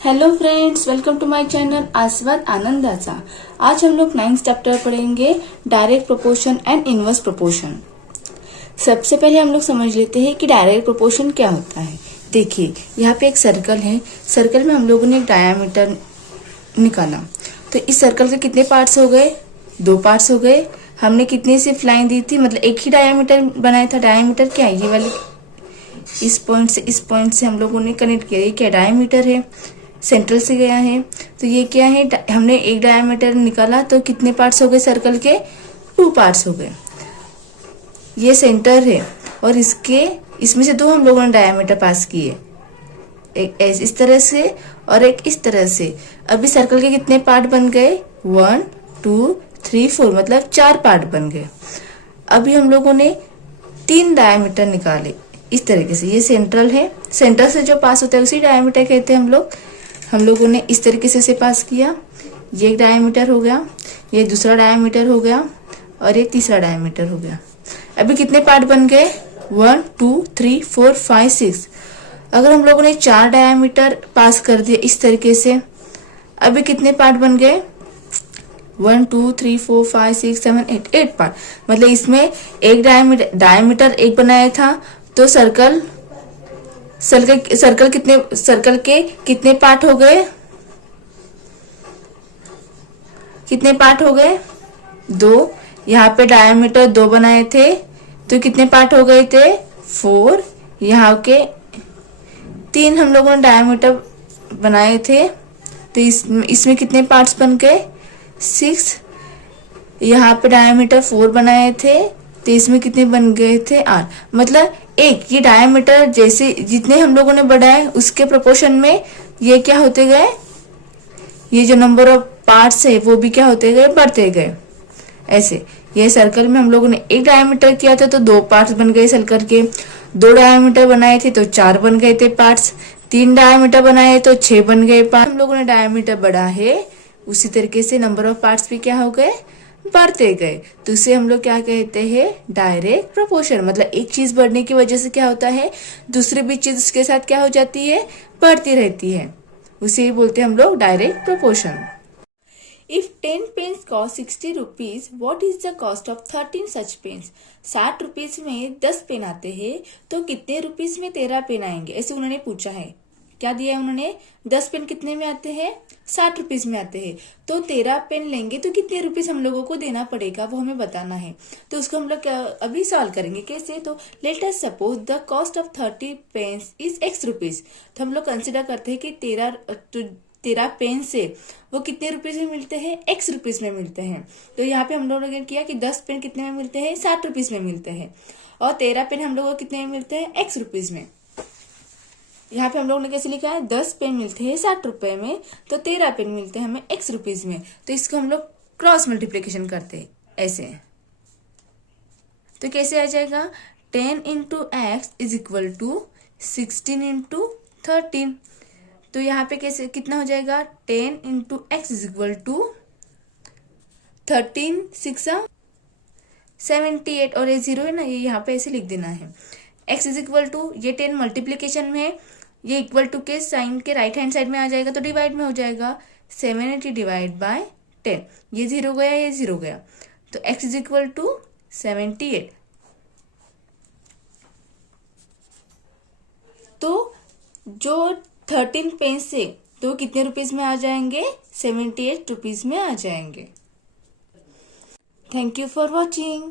Hello friends, welcome to my channel Aswad Anandacha. आज हम लोग 9th चैप्टर पढ़ेंगे direct proportion and inverse proportion. सबसे पहले हम लोग समझ लेते हैं कि डायरेक्ट प्रोपोर्शन क्या होता है। देखिए, यहाँ पे एक सर्कल है। सर्कल में हम लोगों ने एक डायामीटर निकाला, तो इस सर्कल के कितने पार्ट्स हो गए? 2 पार्ट्स हो गए। हमने कितनी सिर्फ लाइन दी थी, मतलब एक ही डायामीटर बनाया था। डायामीटर क्या है? ये वाली इस पॉइंट से हम लोगों ने कनेक्ट किया। ये क्या डायामीटर है? सेंट्रल से गया है। तो ये क्या है? हमने एक डायमीटर निकाला, तो कितने पार्ट्स हो गए सर्कल के? 2 पार्ट्स हो गए। ये सेंटर है और इसमें से 2 हम लोगों ने डायमीटर पास किए, एक इस तरह से और एक इस तरह से। अभी सर्कल के कितने पार्ट बन गए? 1 2 3 4, मतलब 4 पार्ट बन गए। अभी हम लोगों ने 3 डायमीटर निकाले इस तरीके से। ये सेंट्रल है, सेंटर से जो पास होता है उसी डायमीटर कहते हैं हम लोगों ने इस तरीके से पास किया। ये एक डायमीटर हो गया, ये दूसरा डायमीटर हो गया और ये तीसरा डायमीटर हो गया। अभी कितने पार्ट बन गए? 1 2 3 4 5 6। अगर हम लोगों ने 4 डायमीटर पास कर दिए इस तरीके से, अभी कितने पार्ट बन गए? 1 2 3 4 5 6 7 8 पार्ट। मतलब इसमें एक डायमीटर एक बनाया था, तो सर्कल के कितने पार्ट हो गए? कितने पार्ट हो गए? 2। यहाँ पे डायमीटर 2 बनाए थे, तो कितने पार्ट हो गए थे? 4। यहाँ के 3 हम लोगों ने डायमीटर बनाए थे, तो इसमें कितने पार्ट्स बन गए? 6। यहाँ पे डायमीटर 4 बनाए थे, तो इसमें कितने बन गए थे? 8। मतलब ये डायमीटर जैसे जितने हम लोगों ने बढ़ाए उसके प्रोपोर्शन में ये क्या होते गए? ये जो नंबर ऑफ पार्ट्स है वो भी क्या होते गए? बढ़ते गए। ऐसे ये सर्कल में हम लोगों ने एक डायमीटर किया था तो 2 पार्ट्स बन गए सर्कल के। 2 डायमीटर बनाए थे तो 4 बन गए थे पार्ट्स। 3 डायमीटर बनाए तो 6 बन गए पार्ट। हम लोगों ने डायमीटर बढ़ा है, उसी तरीके से नंबर ऑफ पार्ट्स भी क्या हो गए? बढ़ते गए। तो इसे हम लोग क्या कहते हैं? Direct proportion. मतलब एक चीज बढ़ने की वजह से क्या होता है, दूसरी भी चीज उसके साथ क्या हो जाती है? बढ़ती रहती है। उसे ही बोलते हैं हम लोग direct proportion. If 10 pens cost 60 rupees, what is the cost of 13 such pens? 60 rupees में 10 पेन आते हैं, तो कितने रुपीज में 13 पेन आएंगे? ऐसे उन्होंने पूछा है। क्या दिया है उन्होंने? 10 पेन कितने में आते हैं? 60 रुपीज में आते हैं। तो 13 पेन लेंगे तो कितने रुपीज हम लोगों को देना पड़ेगा, वो हमें बताना है। तो उसको हम लोग अभी सॉल्व करेंगे। कैसे? तो let us suppose the cost of 30 pens is x rupees. तो हम लोग कंसिडर करते हैं कि 13 पेन से वो कितने रुपीज में मिलते हैं? x रुपीज में मिलते हैं। तो यहाँ पे हम लोगों ने किया कि 10 पेन कितने में मिलते हैं? 60 रुपीज में मिलते हैं। और 13 पेन हम लोगों को कितने में मिलते हैं? x रुपीज में। यहाँ पे हम लोगों ने कैसे लिखा है? 10 पेन मिलते हैं 60 रुपए में, तो 13 पेन मिलते हैं हमें x रुपीज में। तो इसको हम लोग क्रॉस मल्टीप्लीकेशन करते हैं ऐसे। तो कैसे आ जाएगा? 10 into x is equal to 16 into 13। तो यहाँ पे कैसे कितना हो जाएगा? 10 into x is equal to 13 6 78, और ये 0 है ना, ये यहाँ पे ऐसे लिख देना है। x इज इक्वल टू, ये 10 मल्टीप्लीकेशन में, ये इक्वल टू के साइन के राइट हैंड साइड में आ जाएगा तो डिवाइड में हो जाएगा। 780 डिवाइड बाय 10, ये 0 गया, ये 0 गया, तो x इज इक्वल टू 78। तो जो 13 पेन से तो कितने रुपीज में आ जाएंगे? 78 रुपीज में आ जाएंगे। Thank you for watching.